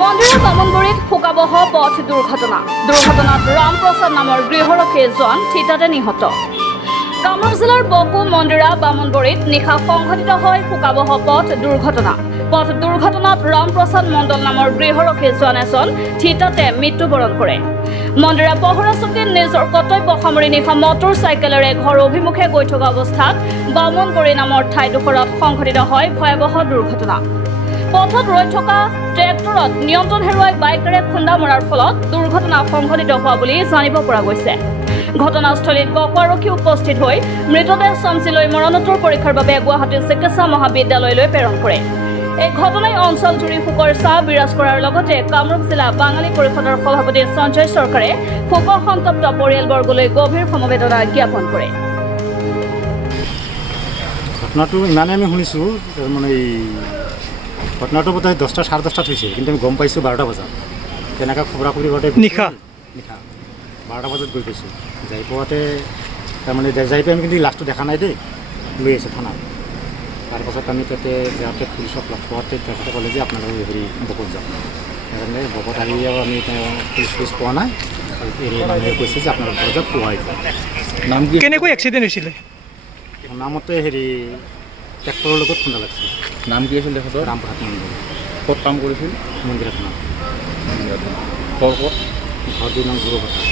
মন্দিৰা বামুণবাৰীত শোকাবহ পথ দুৰ্ঘটনাত ৰামপ্ৰসাদ নামৰ গৃহৰক্ষী এজন থিতাতে নিহত। কামৰূপ জিলাৰ বকো মন্দিৰা বামুণবাৰীত নিশা সংঘটিত হয় শোকাবহ পথ দুৰ্ঘটনাত ৰামপ্ৰসাদ মণ্ডল নামৰ গৃহৰক্ষী জোৱান এজন থিতাতে মৃত্যুবৰণ কৰে। মন্দিৰা পহৰা চকীত নিজৰ কৰ্তব্য সামৰি নিশা মটৰ চাইকেলেৰে ঘৰ অভিমুখে গৈ থকা অৱস্থাত বামুণবাৰী নামৰ ঠাইডোখৰত সংঘটিত হয় ভয়াৱহ দুৰ্ঘটনা। পথত ৰৈ থকা ট্ৰেক্টৰত নিয়ন্ত্ৰণ হেৰুৱাই বাইকেৰে খুন্দা মৰাৰ ফলত দুৰ্ঘটনা সংঘটিত হোৱা বুলি জানিব পৰা গৈছে। ঘটনাস্থলীত বকো আৰক্ষী উপস্থিত হৈ মৃতদেহ চমচি লৈ মৰণোত্তৰ পৰীক্ষাৰ বাবে গুৱাহাটী চিকিৎসা মহাবিদ্যালয়লৈ প্ৰেৰণ কৰে। এই ঘটনাই অঞ্চলজুৰি শোকৰ ছাঁ বিৰাজ কৰাৰ লগতে কামৰূপ জিলা বাঙালী পৰিষদৰ সভাপতি সঞ্জয় চৰকাৰে শোক সন্তপ্ত পৰিয়ালবৰ্গলৈ গভীৰ সমবেদনা জ্ঞাপন কৰে। ঘটনাটো ইমানে আমি শুনিছোঁ মানে ঘটনাটো বোধহয় 10টা 10:30 হৈছে, কিন্তু আমি গম পাইছোঁ 12টা বজাত। তেনেকৈ খবৰা খবৰি কৰোঁতে নিশা 12টা বজাত গৈ পাইছোঁ। যাই পোৱাতে তাৰমানে যাই পাই আমি কিন্তু লাষ্টটো দেখা নাই দেই, লৈ আছে থানাত। তাৰপাছত আমি তাতে যাওঁতে পুলিচক লগ পোৱাতে তেখেতে ক'লে যে আপোনালোকে বকত যাওক। সেইকাৰণে বকত আহি আমি পুলিচ পোৱা নাই, এৰিয়া মানুহে কৈছে যে আপোনালোক ঘৰত যাওক, পোৱাই যায়। নাম কি, কেনেকৈ এক্সিডেণ্ট হৈছিলে? নামতে ট্ৰেক্টৰৰ লগত খুন্দা লাগিছিল। নাম কি আছিল তেখেতৰ? ৰামপ্ৰসাদ মণ্ডল। ক'ত কাম কৰিছিল? মন্দিৰা থানাত। ঘৰ ক'ত? ঘৰ 2 নং গুৰুপথাৰ।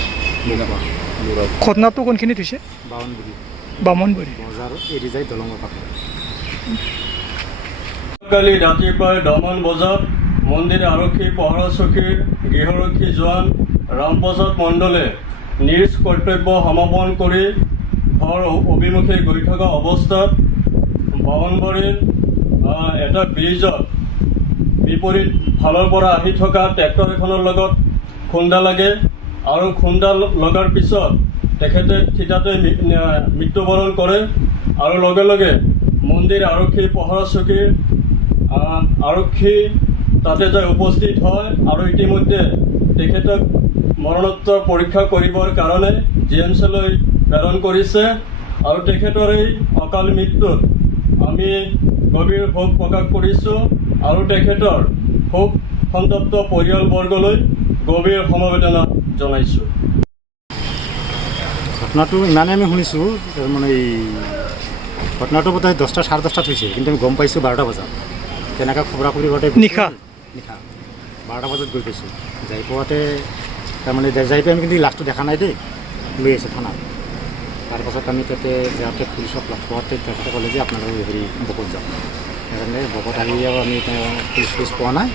ঘটনাটো কোনখিনিত হৈছে? বামুণবাৰী বজাৰ এৰি যায় দলঙৰ কাষত। কালি ৰাতিপুৱাই 10মান বজাত মন্দিৰ আৰক্ষী পহৰা চকীৰ গৃহৰক্ষী জোৱান ৰামপ্ৰসাদ মণ্ডলে নিজ কৰ্তব্য সমাপন কৰি ঘৰ অভিমুখে গৈ থকা অৱস্থাত বামুণবাৰীৰ এটা ব্ৰিজত বিপৰীত ফালৰ পৰা আহি থকা ট্ৰেক্টৰ এখনৰ লগত খুন্দা লাগে আৰু খুন্দা লগাৰ পিছত তেখেতে থিতাতে মৃত্যুবৰণ কৰে। আৰু লগে লগে মন্দিৰ আৰক্ষী পহৰা চকীৰ আৰক্ষী তাতে যাই উপস্থিত হয় আৰু ইতিমধ্যে তেখেতক মৰণোত্তৰ পৰীক্ষা কৰিবৰ কাৰণে GMCলৈ প্ৰেৰণ কৰিছে। আৰু তেখেতৰ এই অকাল মৃত্যুত আমি গভীৰ শোক প্ৰকাশ কৰিছোঁ আৰু তেখেতৰ শোক সন্তপ্ত পৰিয়ালবৰ্গলৈ গভীৰ সমবেদনা জনাইছোঁ। ঘটনাটো ইমানে আমি শুনিছোঁ মানে ঘটনাটো বোধহয় 10টা 10:30 হৈছে, কিন্তু আমি গম পাইছোঁ 12টা বজাত। তেনেকৈ খবৰা খবৰি কৰোঁতে নিশা 12টা বজাত গৈ পাইছোঁ। যাই পোৱাতে তাৰমানে যাই পাই আমি কিন্তু লাষ্টটো দেখা নাই দেই, লৈ আছে থানাত। তাৰপাছত আমি তাতে যাওঁতে পুলিচক লগ পোৱাতে তেখেতে ক'লে যে আপোনালোকে বকত যাওক। সেইকাৰণে বকত আহি আমি পুলিচ পোৱা নাই,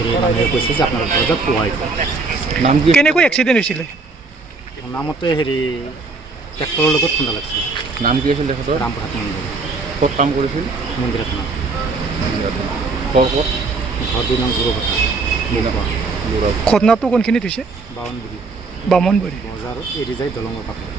এৰিয়া মানুহে কৈছে যে আপোনালোক ঘৰত যাওক, পোৱাই যায়। নাম কি, কেনেকৈ এক্সিডেণ্ট হৈছিলে? নামতে ট্ৰেক্টৰৰ লগত খুন্দা লাগিছিল। নাম কি আছিল তেখেতৰ? ৰামপ্ৰসাদ মণ্ডল। ক'ত কাম কৰিছিল? মন্দিৰা থানাত। ঘৰ ক'ত? ঘৰ 2 নং গুৰুপথাৰ। ঘটনাটো কোনখিনিত হৈছে? বামুণবাৰী বজাৰ এৰি যায় দলঙৰ কাষত।